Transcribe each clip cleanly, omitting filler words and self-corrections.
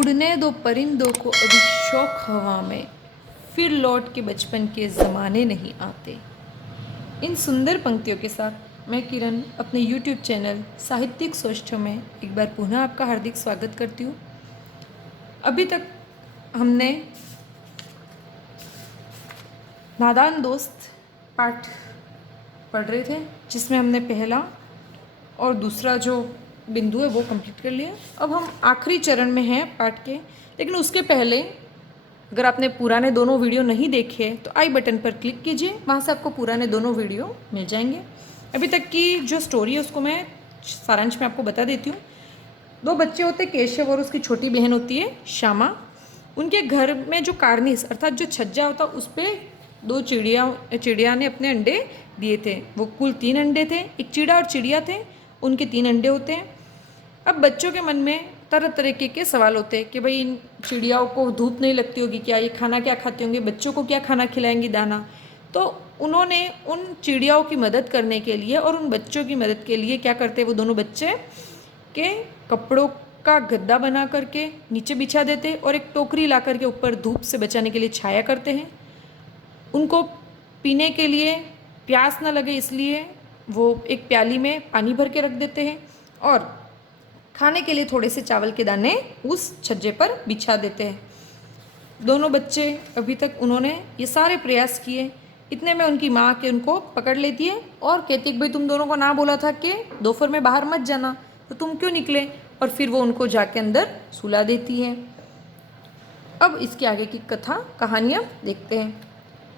उड़ने दो परिंदों को अभी शौक हवा में, फिर लौट के बचपन के ज़माने नहीं आते। इन सुंदर पंक्तियों के साथ मैं किरण अपने YouTube चैनल साहित्यिक सोष्ठों में एक बार पुनः आपका हार्दिक स्वागत करती हूँ। अभी तक हमने नादान दोस्त पाठ पढ़ रहे थे, जिसमें हमने पहला और दूसरा जो बिंदु है वो कंप्लीट कर लिया। अब हम आखिरी चरण में हैं पाठ के, लेकिन उसके पहले अगर आपने पुराने दोनों वीडियो नहीं देखे तो आई बटन पर क्लिक कीजिए, वहाँ से आपको पुराने दोनों वीडियो मिल जाएंगे। अभी तक की जो स्टोरी है उसको मैं सारांश में आपको बता देती हूँ। दो बच्चे होते हैं, केशव और उसकी छोटी बहन होती है श्यामा। उनके घर में जो कार्निस अर्थात जो छज्जा होता उस पर दो चिड़िया ने अपने अंडे दिए थे। वो कुल 3 अंडे थे, एक चिड़ा और चिड़िया थे, उनके 3 अंडे होते हैं। अब बच्चों के मन में तरह तरीके के सवाल होते हैं कि भाई इन चिड़ियाओं को धूप नहीं लगती होगी क्या, ये खाना क्या खाते होंगे, बच्चों को क्या खाना खिलाएंगी दाना। तो उन्होंने उन चिड़ियाओं की मदद करने के लिए और उन बच्चों की मदद के लिए क्या करते हैं, वो दोनों बच्चे के कपड़ों का गद्दा बना करके नीचे बिछा देते और एक टोकरी ला करके ऊपर धूप से बचाने के लिए छाया करते हैं। उनको पीने के लिए प्यास न लगे इसलिए वो एक प्याली में पानी भर के रख देते हैं और खाने के लिए थोड़े से चावल के दाने उस छज्जे पर बिछा देते हैं। दोनों बच्चे अभी तक उन्होंने ये सारे प्रयास किए। इतने में उनकी माँ के उनको पकड़ लेती है और कहती है भाई तुम दोनों को ना बोला था कि दोपहर में बाहर मत जाना, तो तुम क्यों निकले। और फिर वो उनको जाके अंदर सुला देती है। अब इसके आगे की कहानियाँ देखते हैं।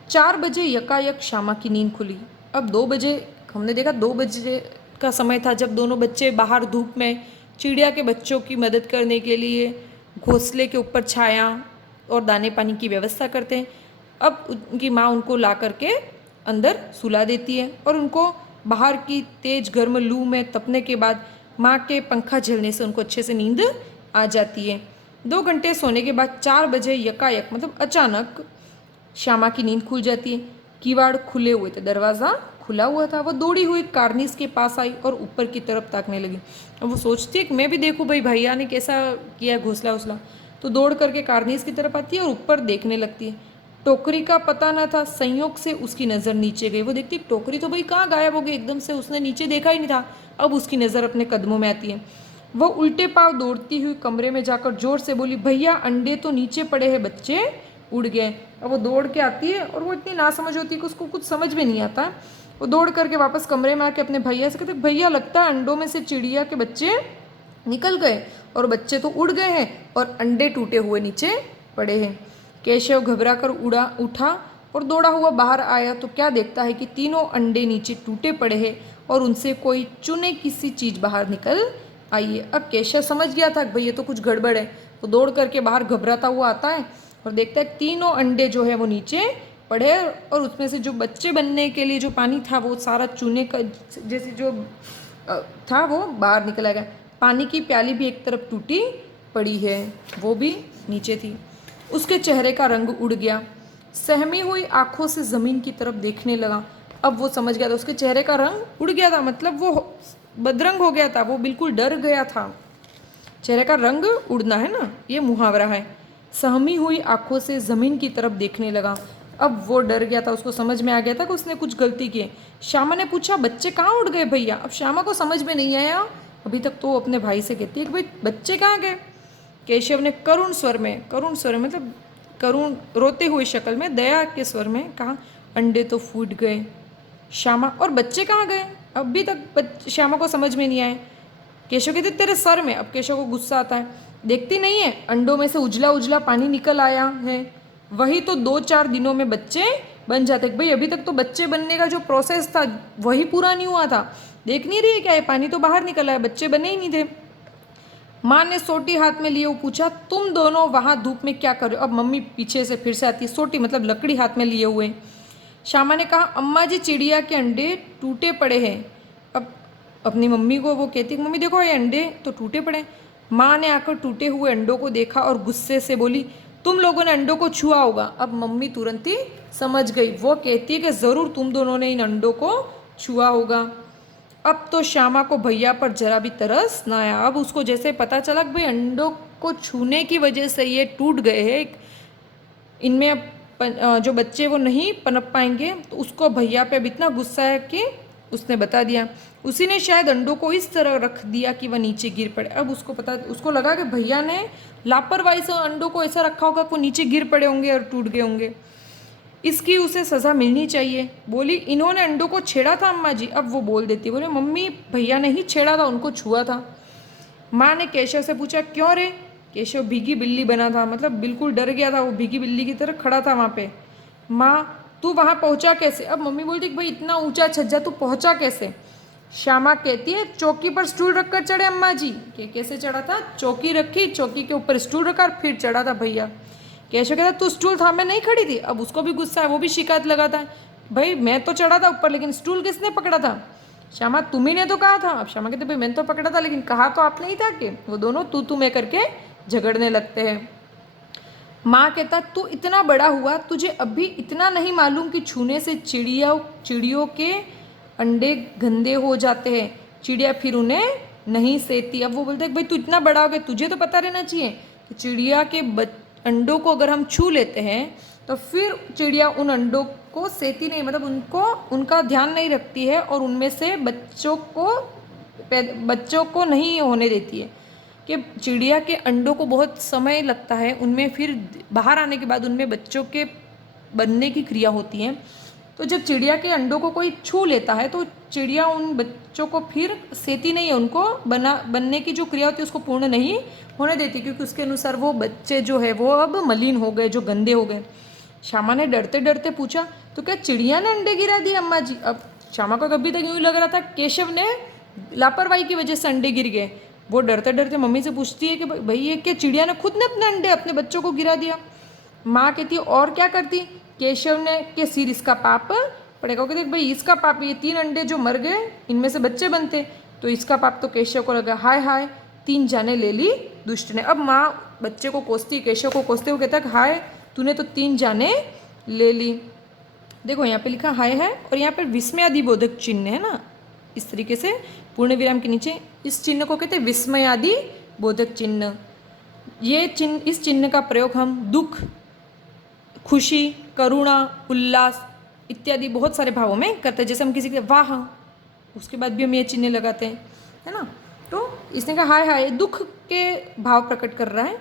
4 बजे यकायक श्यामा की नींद खुली। अब 2 बजे हमने देखा 2 बजे का समय था जब दोनों बच्चे बाहर धूप में चिड़िया के बच्चों की मदद करने के लिए घोंसले के ऊपर छाया और दाने पानी की व्यवस्था करते हैं। अब उनकी माँ उनको ला करके अंदर सुला देती है और उनको बाहर की तेज गर्म लू में तपने के बाद माँ के पंखा झलने से उनको अच्छे से नींद आ जाती है। 2 घंटे सोने के बाद 4 बजे यकायक मतलब अचानक श्यामा की नींद खुल जाती है। किवाड़ खुले हुए थे, दरवाज़ा खुला हुआ था। वो दौड़ी हुई कार्निस के पास आई और ऊपर की तरफ ताकने लगी। अब वो सोचती है कि मैं भी देखूँ भाई भैया ने कैसा किया घोंसला उसला। तो दौड़ करके कार्निस की तरफ आती है और ऊपर देखने लगती है। टोकरी का पता न था, संयोग से उसकी नज़र नीचे गई। वो देखती टोकरी तो भाई कहाँ गायब हो गई, एकदम से उसने नीचे देखा ही नहीं था। अब उसकी नज़र अपने कदमों में आती है। वो उल्टे पाँव दौड़ती हुई कमरे में जाकर जोर से बोली, भैया अंडे तो नीचे पड़े हैं, बच्चे उड़ गए। अब वो दौड़ के आती है और वो इतनी नासमझ होती है कि उसको कुछ समझ में नहीं आता। वो दौड़ करके वापस कमरे में आके अपने भैया से कहते, भैया लगता है अंडों में से चिड़िया के बच्चे निकल गए और बच्चे तो उड़ गए हैं और अंडे टूटे हुए नीचे पड़े हैं। केशव घबरा कर उठा और दौड़ा हुआ बाहर आया तो क्या देखता है कि तीनों अंडे नीचे टूटे पड़े हैं और उनसे कोई चुने किसी चीज़ बाहर निकल आई है। अब केशव समझ गया था कि भाई ये तो कुछ गड़बड़ है। तो दौड़ करके बाहर घबराता हुआ आता है और देखता है तीनों अंडे जो है वो नीचे पड़े और उसमें से जो बच्चे बनने के लिए जो पानी था वो सारा चूने का जैसे जो था वो बाहर निकल गया। पानी की प्याली भी एक तरफ टूटी पड़ी है, वो भी नीचे थी। उसके चेहरे का रंग उड़ गया। सहमी हुई आंखों से ज़मीन की तरफ देखने लगा। अब वो समझ गया था उसके चेहरे का रंग उड़ गया था, मतलब वो बदरंग हो गया था, वो बिल्कुल डर गया था। चेहरे का रंग उड़ना है ना, ये मुहावरा है। सहमी हुई आंखों से ज़मीन की तरफ देखने लगा। अब वो डर गया था, उसको समझ में आ गया था कि उसने कुछ गलती की है। श्यामा ने पूछा, बच्चे कहाँ उड़ गए भैया। अब श्यामा को समझ में नहीं आया। अभी तक तो वो अपने भाई से कहती है कि भाई बच्चे कहाँ गए। केशव ने करुण स्वर में मतलब करुण रोते हुए शक्ल में दया के स्वर में कहा, अंडे तो फूट गए। श्यामा, और बच्चे कहाँ गए। अभी तक श्यामा को समझ में नहीं आए। केशव कहते तेरे सर में। अब केशव को गुस्सा आता है, देखती नहीं है अंडों में से उजला उजला पानी निकल आया है, वही तो 2-4 दिनों में बच्चे बन जाते। भाई अभी तक तो बच्चे बनने का जो प्रोसेस था वही पूरा नहीं हुआ था, देख नहीं रही है क्या, ये पानी तो बाहर निकला है, बच्चे बने ही नहीं थे। माँ ने सोटी हाथ में लिए पूछा, तुम दोनों वहाँ धूप में क्या कर रहे हो। अब मम्मी पीछे से फिर से आती है, सोटी मतलब लकड़ी हाथ में लिए हुए। श्यामा ने कहा, अम्मा जी चिड़िया के अंडे टूटे पड़े हैं। अब अपनी मम्मी को वो कहती है, मम्मी देखो ये अंडे तो टूटे पड़े। माँ ने आकर टूटे हुए अंडों को देखा और गुस्से से बोली, तुम लोगों ने अंडों को छुआ होगा। अब मम्मी तुरंत ही समझ गई, वो कहती है कि ज़रूर तुम दोनों ने इन अंडों को छुआ होगा। अब तो श्यामा को भैया पर जरा भी तरस ना आया। अब उसको जैसे पता चला कि भाई अंडों को छूने की वजह से ये टूट गए हैं, इनमें अब जो बच्चे वो नहीं पनप पाएंगे, तो उसको भैया पे अब इतना गुस्सा है कि उसने बता दिया। उसी ने शायद अंडों को इस तरह रख दिया कि वह नीचे गिर पड़े। अब उसको लगा कि भैया ने लापरवाही से अंडों को ऐसा रखा होगा कि वो नीचे गिर पड़े होंगे और टूट गए होंगे, इसकी उसे सज़ा मिलनी चाहिए। बोली, इन्होंने अंडों को छेड़ा था अम्मा जी। अब वो बोल देती, बोले मम्मी भैया ने ही छेड़ा था, उनको छुआ था। माँ ने केशव से पूछा, क्यों रे? केशव भीगी बिल्ली बना था, मतलब बिल्कुल डर गया था, वो भीगी बिल्ली की तरह खड़ा था वहाँ पे। माँ, तू वहाँ पहुँचा कैसे? अब मम्मी बोलती कि भाई इतना ऊंचा छज्जा तू पहुँचा कैसे? श्यामा कहती है, चौकी पर स्टूल रखकर चढ़े अम्मा जी। कि कैसे चढ़ा था? चौकी रखी, चौकी के ऊपर स्टूल रखा और फिर चढ़ा था भैया। केशव कहता, तू स्टूल थामे नहीं खड़ी थी? अब उसको भी गुस्सा है, वो भी शिकायत लगाता है, भाई मैं तो चढ़ा था ऊपर, लेकिन स्टूल किसने पकड़ा था? श्यामा, तुम्ही ने तो कहा था। अब श्यामा कहते, भाई मैंने तो पकड़ा था, लेकिन कहा तो आपने ही था। कि वो दोनों तू मैं करके झगड़ने लगते हैं। माँ कहता, तू इतना बड़ा हुआ, तुझे अभी इतना नहीं मालूम कि छूने से चिड़ियों के अंडे गंदे हो जाते हैं, चिड़िया फिर उन्हें नहीं सेती। अब वो बोलते हैं, भाई तू इतना बड़ा हो गया, तुझे तो पता रहना चाहिए कि चिड़िया के अंडों को अगर हम छू लेते हैं तो फिर चिड़िया उन अंडों को सेती नहीं, मतलब उनका ध्यान नहीं रखती है और उनमें से बच्चों को नहीं होने देती है। कि चिड़िया के अंडों को बहुत समय लगता है, उनमें फिर बाहर आने के बाद उनमें बच्चों के बनने की क्रिया होती है। तो जब चिड़िया के अंडों को कोई छू लेता है तो चिड़िया उन बच्चों को फिर सेती नहीं है, उनको बनने की जो क्रिया होती है उसको पूर्ण नहीं होने देती, क्योंकि उसके अनुसार वो बच्चे जो है वो अब मलिन हो गए, जो गंदे हो गए। श्यामा ने डरते डरते पूछा, तो क्या चिड़िया ने अंडे गिरा दिए अम्मा जी? अब श्यामा को तो अभी तक यूँ लग रहा था केशव ने लापरवाही की वजह से अंडे गिर गए। वो डरते डरते मम्मी से पूछती है कि भाई ये क्या चिड़िया ने खुद ने अपने अंडे अपने बच्चों को गिरा दिया? माँ कहती है, और क्या करती? केशव ने के सिर इसका पाप पड़ेगा। कहते भाई इसका पाप, ये 3 अंडे जो मर गए इनमें से बच्चे बनते, तो इसका पाप तो केशव को लगा। हाय हाय, 3 जाने ले ली दुष्ट ने। अब माँ बच्चे को कोसती, केशव को कोसते हुए कहता है, हाय तूने तो 3 जाने ले ली। देखो यहाँ पे लिखा हाय है और यहाँ पर विस्मयादि बोधक चिन्ह है ना, इस तरीके से पूर्ण विराम के नीचे इस चिन्ह को कहते हैं विस्मयादि बोधक चिन्ह। ये चिन्ह, इस चिन्ह का प्रयोग हम दुख, खुशी, करुणा, उल्लास इत्यादि बहुत सारे भावों में करते हैं। जैसे हम किसी के वाह, उसके बाद भी हम ये चिन्ह लगाते हैं, है ना। तो इसने कहा हाय हाय, दुख के भाव प्रकट कर रहा है।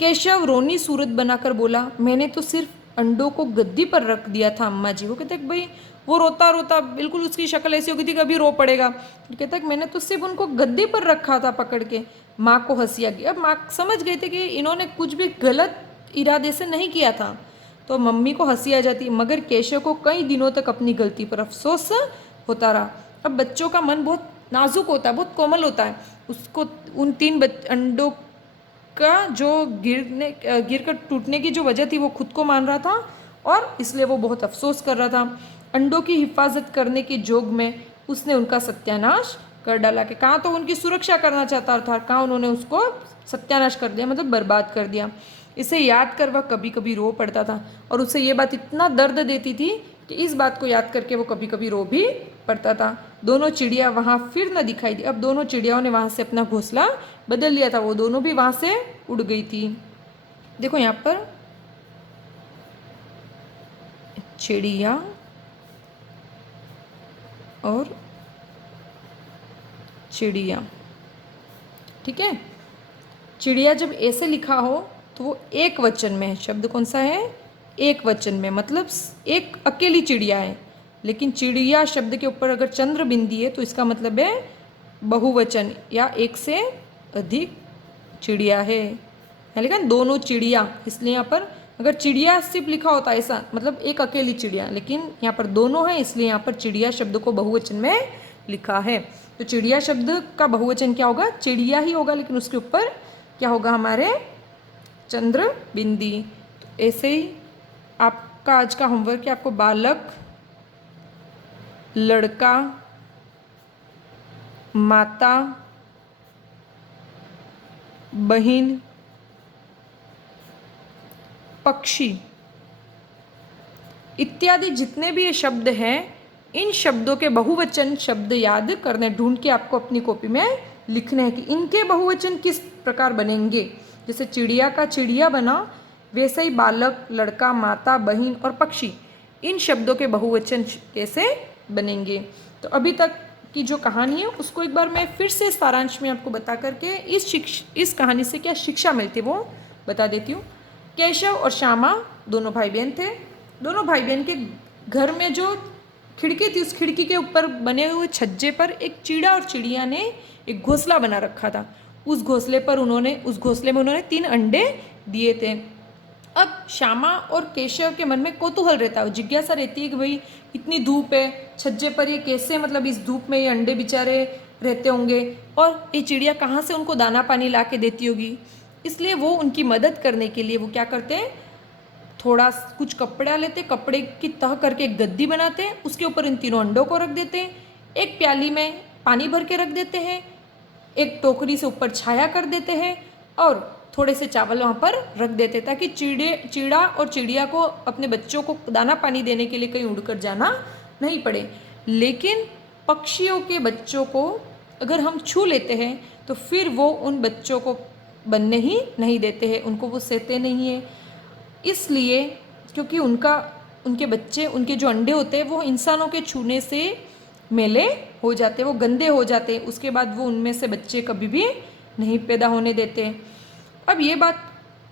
केशव रोनी सूरत बनाकर बोला, मैंने तो सिर्फ अंडों को गद्दी पर रख दिया था अम्मा जी। वो कहते हैं भाई वो रोता रोता बिल्कुल उसकी शक्ल ऐसी हो गई थी कि अभी रो पड़ेगा। तो कहता है मैंने तो सिर्फ उनको गद्दी पर रखा था पकड़ के। माँ को हंसी आ गई। अब माँ समझ गई थी कि इन्होंने कुछ भी गलत इरादे से नहीं किया था, तो मम्मी को हंसी आ जाती। मगर केशव को कई दिनों तक अपनी गलती पर अफसोस होता रहा। अब बच्चों का मन बहुत नाजुक होता है, बहुत कोमल होता है। उसको उन 3 अंडों का जो गिर कर टूटने की जो वजह थी वो खुद को मान रहा था और इसलिए वो बहुत अफसोस कर रहा था। अंडों की हिफाजत करने के जोग में उसने उनका सत्यानाश कर डाला। कि कहाँ तो उनकी सुरक्षा करना चाहता था, कहाँ उन्होंने उसको सत्यानाश कर दिया, मतलब बर्बाद कर दिया। इसे याद कर वह कभी कभी रो पड़ता था और उसे ये बात इतना दर्द देती थी कि इस बात को याद करके वो कभी कभी रो भी पड़ता था। दोनों चिड़िया वहाँ फिर न दिखाई दी। अब दोनों चिड़ियाओं ने वहाँ से अपना घोंसला बदल लिया था, वो दोनों भी वहाँ से उड़ गई थी। देखो यहाँ पर चिड़िया और चिड़िया, ठीक है। चिड़िया जब ऐसे लिखा हो तो वो एक वचन में है। शब्द कौन सा है? एक वचन में, मतलब एक अकेली चिड़िया है। लेकिन चिड़िया शब्द के ऊपर अगर चंद्र बिंदी है तो इसका मतलब है बहुवचन या एक से अधिक चिड़िया है। यहाँ लिखा दोनों चिड़िया, इसलिए यहाँ पर अगर चिड़िया सिर्फ लिखा होता ऐसा मतलब एक अकेली चिड़िया, लेकिन यहाँ पर दोनों है इसलिए यहाँ पर चिड़िया शब्द को बहुवचन में लिखा है। तो चिड़िया शब्द का बहुवचन क्या होगा? चिड़िया ही होगा, लेकिन उसके ऊपर क्या होगा? हमारे चंद्र बिंदी। तो ऐसे ही आपका आज का होमवर्क है, आपको बालक, लड़का, माता, बहन, पक्षी इत्यादि जितने भी ये शब्द हैं इन शब्दों के बहुवचन शब्द याद करने, ढूंढ के आपको अपनी कॉपी में लिखने हैं कि इनके बहुवचन किस प्रकार बनेंगे। जैसे चिड़िया का चिड़िया बना, वैसे ही बालक, लड़का, माता, बहन और पक्षी, इन शब्दों के बहुवचन कैसे बनेंगे। तो अभी तक की जो कहानी है उसको एक बार मैं फिर से सारांश में आपको बता करके इस कहानी से क्या शिक्षा मिलती है वो बता देती हूँ। केशव और श्यामा दोनों भाई बहन थे। दोनों भाई बहन के घर में जो खिड़की थी, उस खिड़की के ऊपर बने हुए छज्जे पर एक चिड़ा और चिड़िया ने एक घोंसला बना रखा था। उस घोंसले में उन्होंने 3 अंडे दिए थे। अब श्यामा और केशव के मन में कौतूहल रहता है, जिज्ञासा रहती है कि भाई इतनी धूप है, छज्जे पर ये कैसे, मतलब इस धूप में ये अंडे बेचारे रहते होंगे और ये चिड़िया कहाँ से उनको दाना पानी ला के देती होगी। इसलिए वो उनकी मदद करने के लिए वो क्या करते हैं, थोड़ा कुछ कपड़ा लेते, कपड़े की तह करके एक गद्दी बनाते हैं, उसके ऊपर इन तीनों अंडों को रख देते हैं, एक प्याली में पानी भर के रख देते हैं, एक टोकरी से ऊपर छाया कर देते हैं और थोड़े से चावल वहाँ पर रख देते हैं, ताकि चिड़ा और चिड़िया को अपने बच्चों को दाना पानी देने के लिए कहीं उड़कर जाना नहीं पड़े। लेकिन पक्षियों के बच्चों को अगर हम छू लेते हैं तो फिर वो उन बच्चों को बनने ही नहीं देते हैं, उनको वो सहते नहीं है। इसलिए क्योंकि उनके बच्चे, उनके जो अंडे होते हैं वो इंसानों के छूने से मैले हो जाते, वो गंदे हो जाते, उसके बाद वो उनमें से बच्चे कभी भी नहीं पैदा होने देते। अब ये बात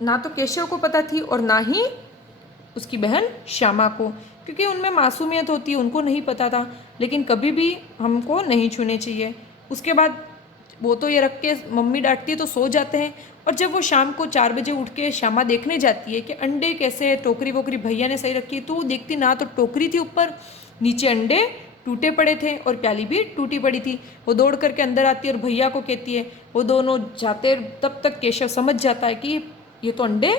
ना तो केशव को पता थी और ना ही उसकी बहन श्यामा को, क्योंकि उनमें मासूमियत होती है, उनको नहीं पता था। लेकिन कभी भी हमको नहीं छूने चाहिए। उसके बाद वो तो ये रख के मम्मी डांटती है तो सो जाते हैं, और जब वो शाम को 4 बजे उठ के श्यामा देखने जाती है कि अंडे कैसे, टोकरी वोकरी भैया ने सही रखी है, तो वो देखती ना तो टोकरी थी ऊपर, नीचे अंडे टूटे पड़े थे और प्याली भी टूटी पड़ी थी। वो दौड़ करके अंदर आती है और भैया को कहती है। वो दोनों जाते, तब तक केशव समझ जाता है कि ये तो अंडे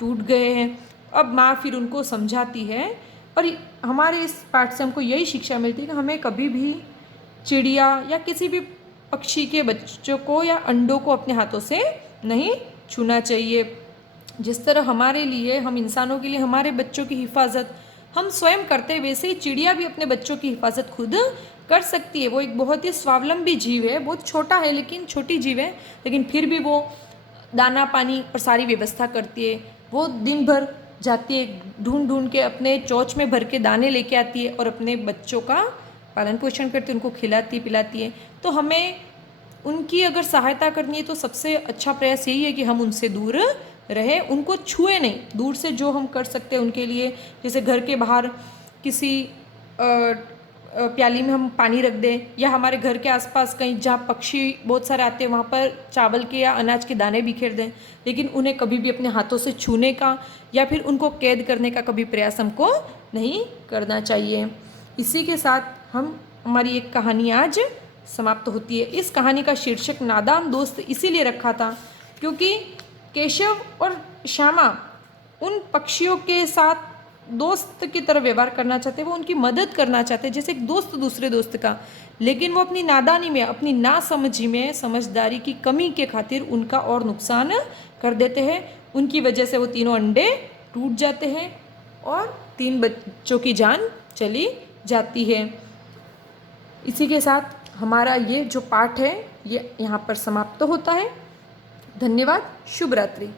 टूट गए हैं। अब माँ फिर उनको समझाती है। और हमारे इस पाठ से हमको यही शिक्षा मिलती है कि हमें कभी भी चिड़िया या किसी भी पक्षी के बच्चों को या अंडों को अपने हाथों से नहीं छूना चाहिए। जिस तरह हमारे लिए, हम इंसानों के लिए हमारे बच्चों की हिफाजत हम स्वयं करते हैं, वैसे ही चिड़िया भी अपने बच्चों की हिफाजत खुद कर सकती है। वो एक बहुत ही स्वावलंबी जीव है, बहुत छोटा है लेकिन छोटी जीव है, लेकिन फिर भी वो दाना पानी और सारी व्यवस्था करती है। वो दिन भर जाती है, ढूंढ ढूंढ के अपने चोंच में भर के दाने लेके आती है और अपने बच्चों का पालन पोषण करती है, उनको खिलाती पिलाती है। तो हमें उनकी अगर सहायता करनी है तो सबसे अच्छा प्रयास यही है कि हम उनसे दूर रहे, उनको छुए नहीं। दूर से जो हम कर सकते हैं उनके लिए, जैसे घर के बाहर किसी प्याली में हम पानी रख दें, या हमारे घर के आसपास कहीं जहाँ पक्षी बहुत सारे आते हैं वहाँ पर चावल के या अनाज के दाने बिखेर दें। लेकिन उन्हें कभी भी अपने हाथों से छूने का या फिर उनको कैद करने का कभी प्रयास हमको नहीं करना चाहिए। इसी के साथ हमारी एक कहानी आज समाप्त होती है। इस कहानी का शीर्षक नादान दोस्त इसीलिए रखा था क्योंकि केशव और श्यामा उन पक्षियों के साथ दोस्त की तरह व्यवहार करना चाहते, वो उनकी मदद करना चाहते, जैसे एक दोस्त दूसरे दोस्त का। लेकिन वो अपनी नादानी में, अपनी नासमझी में, समझदारी की कमी के खातिर उनका और नुकसान कर देते हैं। उनकी वजह से वो तीनों अंडे टूट जाते हैं और 3 बच्चों की जान चली जाती है। इसी के साथ हमारा ये जो पाठ है ये यहाँ पर समाप्त होता है। धन्यवाद। शुभ रात्रि।